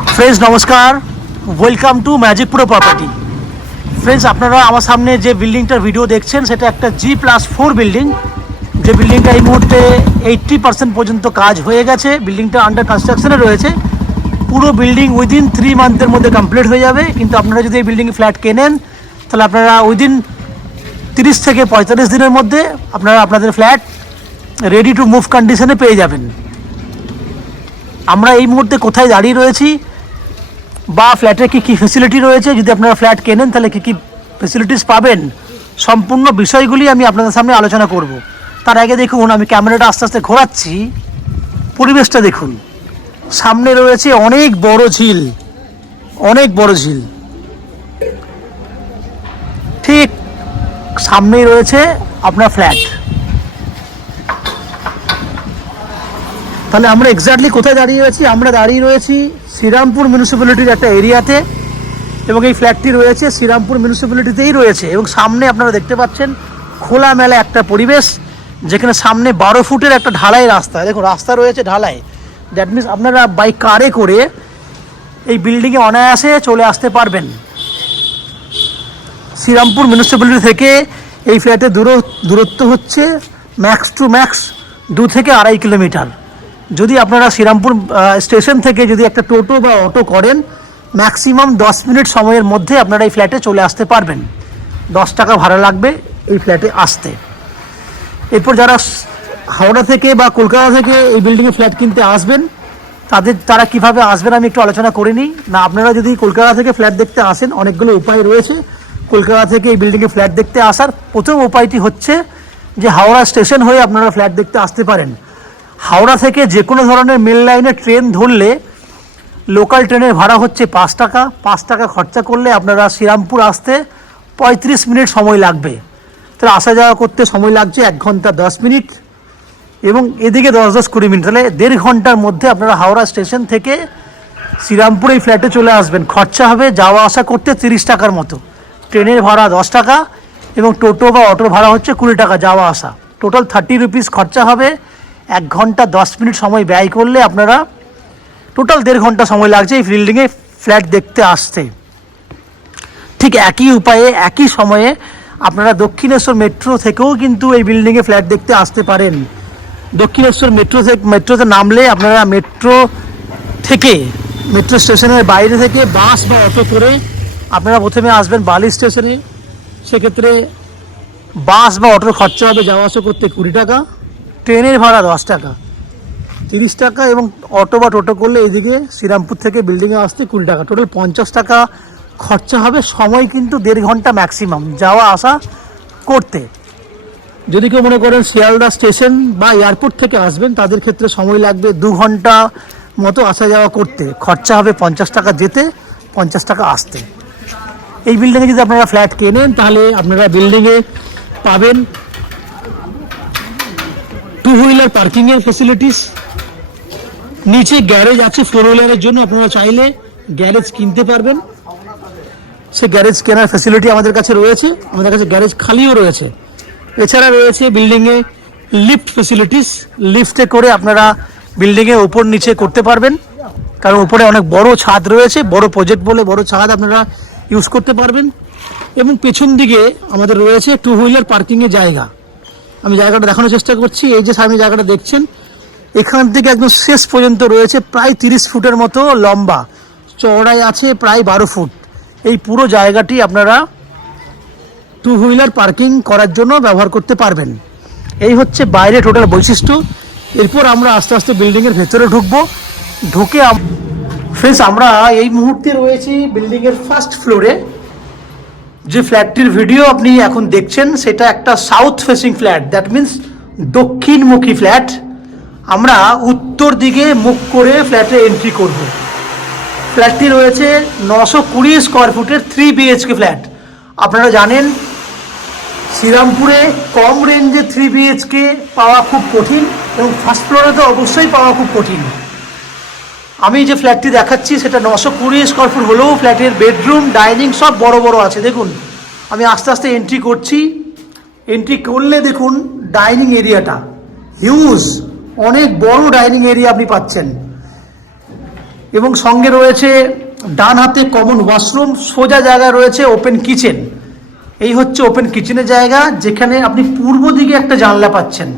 Friends नमस्कार, welcome to magic pro property. Friends আপনারা আমার সামনে যে বিল্ডিংটার ভিডিও দেখছেন সেটা একটা G+4 বিল্ডিং, যে বিল্ডিংটা এই মুহূর্তে 80% পর্যন্ত কাজ হয়ে গেছে। বিল্ডিংটা আন্ডার কনস্ট্রাকশনে রয়েছে। পুরো বিল্ডিং উইদিন 3 মান্থের মধ্যে কমপ্লিট হয়ে যাবে। কিন্তু আপনারা যদি এই বিল্ডিংয়ে ফ্ল্যাট কেনেন তাহলে আপনারা উইদিন 30 থেকে 45 দিনের মধ্যে আপনারা আপনাদের ফ্ল্যাট রেডি টু মুভ কন্ডিশনে পেয়ে যাবেন। আমরা এই মুহূর্তে কোথায় দাঁড়িয়ে রয়েছি বা ফ্ল্যাটের কী ফেসিলিটি রয়েছে, যদি আপনারা ফ্ল্যাট কেনেন তাহলে কী ফেসিলিটিস পাবেন, সম্পূর্ণ বিষয়গুলি আমি আপনাদের সামনে আলোচনা করব। তার আগে দেখুন, আমি ক্যামেরাটা আস্তে আস্তে ঘোরাচ্ছি, পরিবেশটা দেখুন। সামনে রয়েছে অনেক বড় ঝিল, অনেক বড় ঝিল, ঠিক সামনেই রয়েছে আপনার ফ্ল্যাট। তাহলে আমরা এক্স্যাক্টলি কোথায় দাঁড়িয়ে রয়েছি? আমরা দাঁড়িয়ে রয়েছি শ্রীরামপুর মিউনিসিপ্যালিটির একটা এরিয়াতে, এবং এই ফ্ল্যাটটি রয়েছে শ্রীরামপুর মিউনিসিপ্যালিটিতেই রয়েছে। এবং সামনে আপনারা দেখতে পাচ্ছেন খোলামেলা একটা পরিবেশ, যেখানে সামনে 12 ফুটের একটা ঢালাই রাস্তা। দেখুন রাস্তা রয়েছে ঢালাই, দ্যাট মিনস আপনারা বাই কারে করে এই বিল্ডিংয়ে অনায়াসে চলে আসতে পারবেন। শ্রীরামপুর মিউনিসিপ্যালিটি থেকে এই ফ্ল্যাটের দূরত্ব হচ্ছে ম্যাক্স টু ম্যাক্স 2 থেকে 2.5 কিলোমিটার। যদি আপনারা শ্রীরামপুর স্টেশন থেকে যদি একটা টোটো বা অটো করেন, ম্যাক্সিমাম 10 মিনিট সময়ের মধ্যে আপনারা এই ফ্ল্যাটে চলে আসতে পারবেন। 10 টাকা ভাড়া লাগবে এই ফ্ল্যাটে আসতে। এরপর যারা হাওড়া থেকে বা কলকাতা থেকে এই বিল্ডিংয়ে ফ্ল্যাট কিনতে আসবেন, তারা কিভাবে আসবেন আমি একটু আলোচনা করে নিই। না, আপনারা যদি কলকাতা থেকে ফ্ল্যাট দেখতে আসেন, অনেকগুলো উপায় রয়েছে কলকাতা থেকে এই বিল্ডিংয়ে ফ্ল্যাট দেখতে আসার। প্রথম উপায়টি হচ্ছে যে হাওড়া স্টেশন হয়ে আপনারা ফ্ল্যাট দেখতে আসতে পারেন। হাওড়া থেকে যে কোনো ধরনের মেল লাইনে ট্রেন ধরলে লোকাল ট্রেনের ভাড়া হচ্ছে 5 টাকা। 5 টাকা খরচা করলে আপনারা শ্রীরামপুর আসতে 35 মিনিট সময় লাগবে। তাহলে আসা যাওয়া করতে সময় লাগছে 1 ঘন্টা 10 মিনিট, এবং এদিকে 10-20 মিনিট, তাহলে 1.5 ঘন্টার মধ্যে আপনারা হাওড়া স্টেশন থেকে শ্রীরামপুর এই ফ্ল্যাটে চলে আসবেন। খরচা হবে যাওয়া আসা করতে 30 টাকার মতো, ট্রেনের ভাড়া 10 টাকা, এবং টোটো বা অটোর ভাড়া হচ্ছে 20 টাকা যাওয়া আসা। টোটাল 30 রুপিস খরচা হবে। 1 ঘন্টা 10 মিনিট সময় ব্যয় করলে আপনারা টোটাল 1.5 ঘন্টা সময় লাগছে এই বিল্ডিংয়ে ফ্ল্যাট দেখতে আসতে। ঠিক একই উপায়ে একই সময়ে আপনারা দক্ষিণেশ্বর মেট্রো থেকেও কিন্তু এই বিল্ডিংয়ে ফ্ল্যাট দেখতে আসতে পারেন। দক্ষিণেশ্বর মেট্রোতে নামলে আপনারা মেট্রো স্টেশনের বাইরে থেকে বাস বা অটো করে আপনারা প্রথমে আসবেন বালি স্টেশনে। সেক্ষেত্রে বাস বা অটোর খরচা হবে যাওয়া আসা করতে 20 টাকা, ট্রেনের ভাড়া 10 টাকা, 30 টাকা, এবং অটো বা টোটো করলে এদিকে শ্রীরামপুর থেকে বিল্ডিংয়ে আসতে 20 টাকা। টোটাল 50 টাকা খরচা হবে। সময় কিন্তু 1.5 ঘন্টা ম্যাক্সিমাম যাওয়া আসা করতে। যদি কেউ মনে করেন শিয়ালদা স্টেশন বা এয়ারপোর্ট থেকে আসবেন, তাদের ক্ষেত্রে সময় লাগবে 2 ঘন্টা মতো আসা যাওয়া করতে। খরচা হবে 50 টাকা যেতে, 50 টাকা আসতে। এই বিল্ডিংয়ে যদি আপনারা ফ্ল্যাট কেনেন তাহলে আপনারা বিল্ডিংয়ে পাবেন 2 হুইলার পার্কিংয়ের ফেসিলিটিস, নিচে গ্যারেজ আছে 4 হুইলারের জন্য। আপনারা চাইলে গ্যারেজ কিনতে পারবেন। সে গ্যারেজ কেনার ফেসিলিটি আমাদের কাছে রয়েছে। আমাদের কাছে গ্যারেজ খালিও রয়েছে। এছাড়া রয়েছে বিল্ডিংয়ে লিফট ফেসিলিটিস। লিফটে করে আপনারা বিল্ডিংয়ে উপর নিচে করতে পারবেন, কারণ উপরে অনেক বড় ছাদ রয়েছে। বড় প্রজেক্ট বলে বড় ছাদ আপনারা ইউজ করতে পারবেন। এবং পেছন দিকে আমাদের রয়েছে 2 হুইলার পার্কিংয়ের জায়গা। আমি জায়গাটা দেখানোর চেষ্টা করছি। এই যে সামনে জায়গাটা দেখছেন, এখান থেকে একদম শেষ পর্যন্ত রয়েছে প্রায় 30 ফুটের মতো লম্বা, চওড়ায় আছে প্রায় 12 ফুট। এই পুরো জায়গাটি আপনারা 2 হুইলার পার্কিং করার জন্য ব্যবহার করতে পারবেন। এই হচ্ছে বাইরে টোটাল বৈশিষ্ট্য। এরপর আমরা আস্তে আস্তে বিল্ডিংয়ের ভেতরে ঢুকে ফ্রেন্ডস, আমরা এই মুহূর্তে রয়েছি বিল্ডিংয়ের ফার্স্ট ফ্লোরে। যে ফ্ল্যাটটির ভিডিও আপনি এখন দেখছেন সেটা একটা south facing flat, that means দক্ষিণমুখী ফ্ল্যাট। আমরা উত্তর দিকে মুখ করে ফ্ল্যাটে এন্ট্রি করব। ফ্ল্যাটটি রয়েছে 920 স্কোয়ার ফুটের 3 BHK ফ্ল্যাট। আপনারা জানেন শ্রীরামপুরে কম রেঞ্জে 3 BHK পাওয়া খুব কঠিন, এবং ফার্স্ট ফ্লোরে তো অবশ্যই পাওয়া খুব কঠিন। আমি যে ফ্ল্যাটটি দেখাচ্ছি সেটা 920 স্কোয়ার ফুট হলেও ফ্ল্যাটের বেডরুম ডাইনিং সব বড় বড় আছে। দেখুন, আমি আস্তে আস্তে এন্ট্রি করছি। এন্ট্রি করলে দেখুন ডাইনিং এরিয়াটা হিউজ, অনেক বড় ডাইনিং এরিয়া আপনি পাচ্ছেন। এবং সঙ্গে রয়েছে ডান হাতে কমন ওয়াশরুম, সোজা জায়গায় রয়েছে ওপেন কিচেন। এই হচ্ছে ওপেন কিচেনের জায়গা, যেখানে আপনি পূর্ব দিকে একটা জানলা পাচ্ছেন।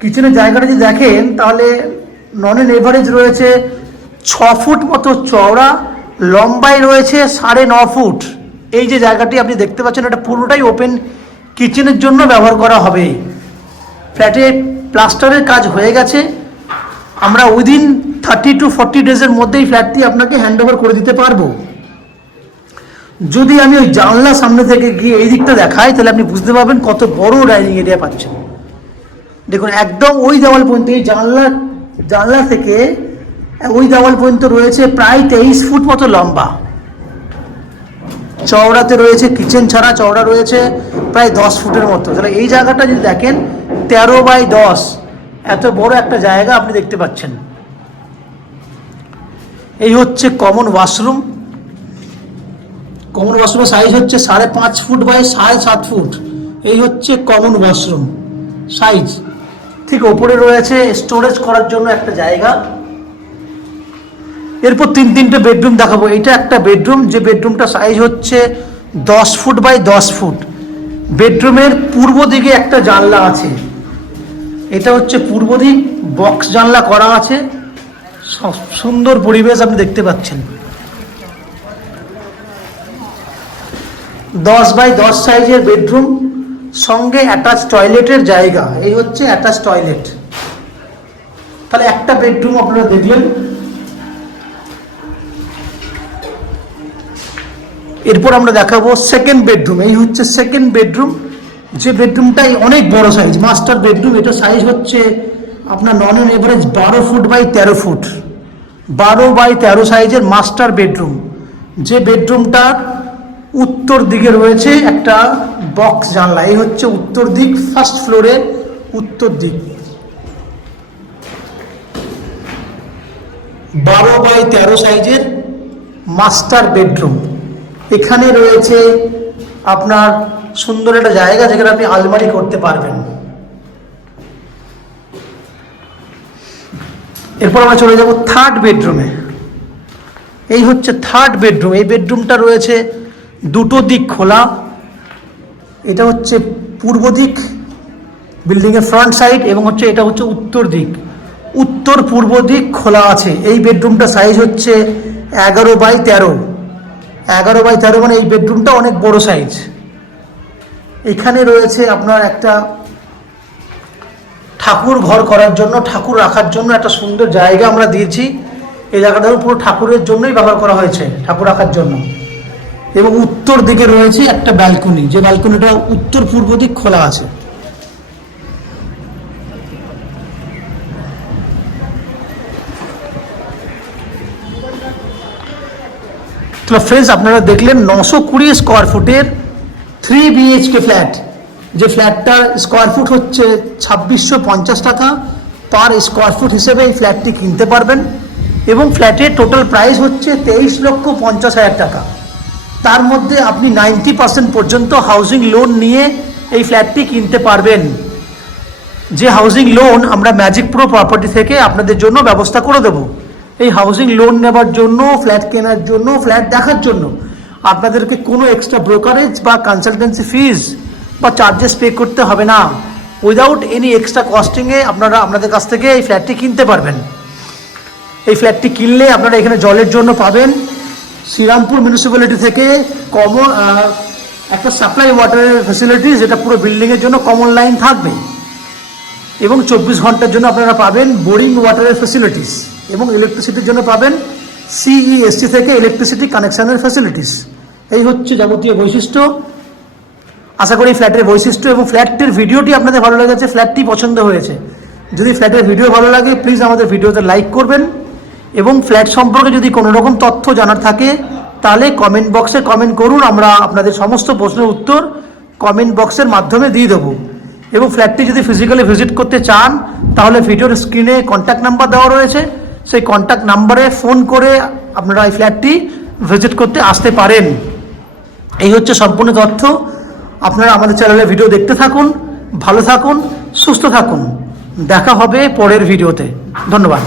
কিচেনের জায়গাটা যদি দেখেন তাহলে নন এন এভারেজ রয়েছে 6 ফুট মতো চওড়া, লম্বায় রয়েছে 9.5 ফুট। এই যে জায়গাটি আপনি দেখতে পাচ্ছেন এটা পুরোটাই ওপেন কিচেনের জন্য ব্যবহার করা হবে। ফ্ল্যাটে প্লাস্টারের কাজ হয়ে গেছে, আমরা উইদিন 30 to 40 ডেজের মধ্যেই ফ্ল্যাটটি আপনাকে হ্যান্ড ওভার করে দিতে পারবো। যদি আমি ওই জানলা সামনে থেকে গিয়ে এই দিকটা দেখাই তাহলে আপনি বুঝতে পারবেন কত বড় ডাইনিং এরিয়া পাচ্ছেন। দেখুন একদম ওই দেওয়াল পর্যন্ত, এই জানলা থেকে ওই দেওয়াল পর্যন্ত রয়েছে প্রায় 23 ফুট মতো লম্বা। চওড়াতে রয়েছে, কিচেন ছাড়া চওড়া রয়েছে প্রায় 10 ফুটের মতো। তাহলে এই জায়গাটা যদি দেখেন 13x10, এত বড় একটা জায়গা আপনি দেখতে পাচ্ছেন। এই হচ্ছে কমন ওয়াশরুম। কমন ওয়াশরুমের সাইজ হচ্ছে 5.5 ফুট বাই 7.5 ফুট। এই হচ্ছে কমন ওয়াশরুম সাইজ। ঠিক ওপরে রয়েছে স্টোরেজ করার জন্য একটা জায়গা। এরপর 3-3টে বেডরুম দেখাবো। এটা একটা বেডরুম, যে বেডরুমটা সাইজ হচ্ছে 10 ফুট বাই 10 ফুট। বেডরুমের পূর্ব দিকে একটা জানলা আছে, এটা হচ্ছে পূর্ব দিক, বক্স জানলা করা আছে, সুন্দর পরিবেশ আপনি দেখতে পাচ্ছেন। 10 বাই 10 সাইজের বেডরুম, সঙ্গে অ্যাটাচ টয়লেটের জায়গা। এই হচ্ছে অ্যাটাচ টয়লেট। তাহলে একটা বেডরুম আপনারা দেখলেন। এরপর আমরা দেখাবো সেকেন্ড বেডরুম। এই হচ্ছে সেকেন্ড বেডরুম, যে বেডরুমটাই অনেক বড় সাইজ, মাস্টার বেডরুম। এটা সাইজ হচ্ছে আপনার নন an average 12 foot by 13 foot. 12 by 13 সাইজের মাস্টার বেডরুম, যে বেডরুমটার উত্তর দিকে রয়েছে একটা বক্স জানলা। এই হচ্ছে উত্তর দিক, ফার্স্ট ফ্লোরের উত্তর দিক। 12 বাই 13 সাইজের মাস্টার বেডরুম। এখানে রয়েছে আপনার সুন্দর একটা জায়গা, যেখানে আপনি আলমারি করতে পারবেন। এরপর আমরা চলে যাব থার্ড বেডরুমে। এই হচ্ছে থার্ড বেডরুম। এই বেডরুমটা রয়েছে দুটো দিক খোলা। এটা হচ্ছে পূর্ব দিক, বিল্ডিংয়ের ফ্রন্ট সাইড, এবং এটা হচ্ছে উত্তর দিক। উত্তর পূর্ব দিক খোলা আছে। এই বেডরুমটা সাইজ হচ্ছে 11 বাই 13। 11 বাই 13 মানে এই বেডরুমটা অনেক বড় সাইজ। এখানে রয়েছে আপনার একটা ঠাকুর ঘর করার জন্য, ঠাকুর রাখার জন্য একটা সুন্দর জায়গা আমরা দিয়েছি। এই জায়গাটা পুরো ঠাকুরের জন্যই ব্যবহার করা হয়েছে, ঠাকুর রাখার জন্য। এবং উত্তর দিকে রয়েছে একটা ব্যালকনি, যে ব্যালকনিটা উত্তর পূর্ব দিক খোলা আছে। তো ফ্রেন্ডস, আপনারা দেখলেন 920 স্কোয়ার ফুটের 3 BHK ফ্ল্যাট। যে ফ্ল্যাটটার স্কোয়ার ফুট হচ্ছে 2650 টাকা পার স্কোয়ার ফুট হিসেবে এই ফ্ল্যাটটি কিনতে পারবেন। এবং ফ্ল্যাটের টোটাল প্রাইস হচ্ছে 23,50,000 টাকা। তার মধ্যে আপনি 90% পর্যন্ত হাউজিং লোন নিয়ে এই ফ্ল্যাটটি কিনতে পারবেন। যে হাউজিং লোন আমরা ম্যাজিক প্রো প্রপার্টি থেকে আপনাদের জন্য ব্যবস্থা করে দেব। এই হাউজিং লোন নেবার জন্য, ফ্ল্যাট কেনার জন্য, ফ্ল্যাট দেখার জন্য আপনাদেরকে কোনো এক্সট্রা ব্রোকারেজ বা কনসালটেন্সি ফিজ বা চার্জেস পে করতে হবে না। উইদাউট এনি এক্সট্রা কস্টিংয়ে আপনারা আপনাদের কাছ থেকে এই ফ্ল্যাটটি কিনতে পারবেন। এই ফ্ল্যাটটি কিনলে আপনারা এখানে জলের জন্য পাবেন শ্রীরামপুর মিউনিসিপ্যালিটি থেকে কমন একটা সাপ্লাই ওয়াটারের ফ্যাসিলিটি, যেটা পুরো বিল্ডিংয়ের জন্য কমন লাইন থাকবে। এবং 24 ঘন্টার জন্য আপনারা পাবেন বোরিং ওয়াটারের ফ্যাসিলিটিস, এবং ইলেকট্রিসিটির জন্য পাবেন CESC থেকে ইলেকট্রিসিটি কানেকশানের ফ্যাসিলিটিস। এই হচ্ছে যাবতীয় বৈশিষ্ট্য। আশা করি ফ্ল্যাটের বৈশিষ্ট্য এবং ফ্ল্যাটটির ভিডিওটি আপনাদের ভালো লেগেছে, ফ্ল্যাটটি পছন্দ হয়েছে। যদি ফ্ল্যাটের ভিডিও ভালো লাগে প্লিজ আমাদের ভিডিওতে লাইক করবেন। এবং ফ্ল্যাট সম্পর্কে যদি কোনো রকম তথ্য জানার থাকে তাহলে কমেন্ট বক্সে কমেন্ট করুন, আমরা আপনাদের সমস্ত প্রশ্নের উত্তর কমেন্ট বক্সের মাধ্যমে দিয়ে দেবো। এবং ফ্ল্যাটটি যদি ফিজিক্যালি ভিজিট করতে চান তাহলে ভিডিওর স্ক্রিনে কন্ট্যাক্ট নাম্বার দেওয়া রয়েছে, সেই কন্ট্যাক্ট নাম্বারে ফোন করে আপনারা এই ফ্ল্যাটটি ভিজিট করতে আসতে পারেন। এই হচ্ছে সম্পূর্ণ তথ্য। আপনারা আমাদের চ্যানেলে ভিডিও দেখতে থাকুন, ভালো থাকুন, সুস্থ থাকুন। দেখা হবে পরের ভিডিওতে। ধন্যবাদ।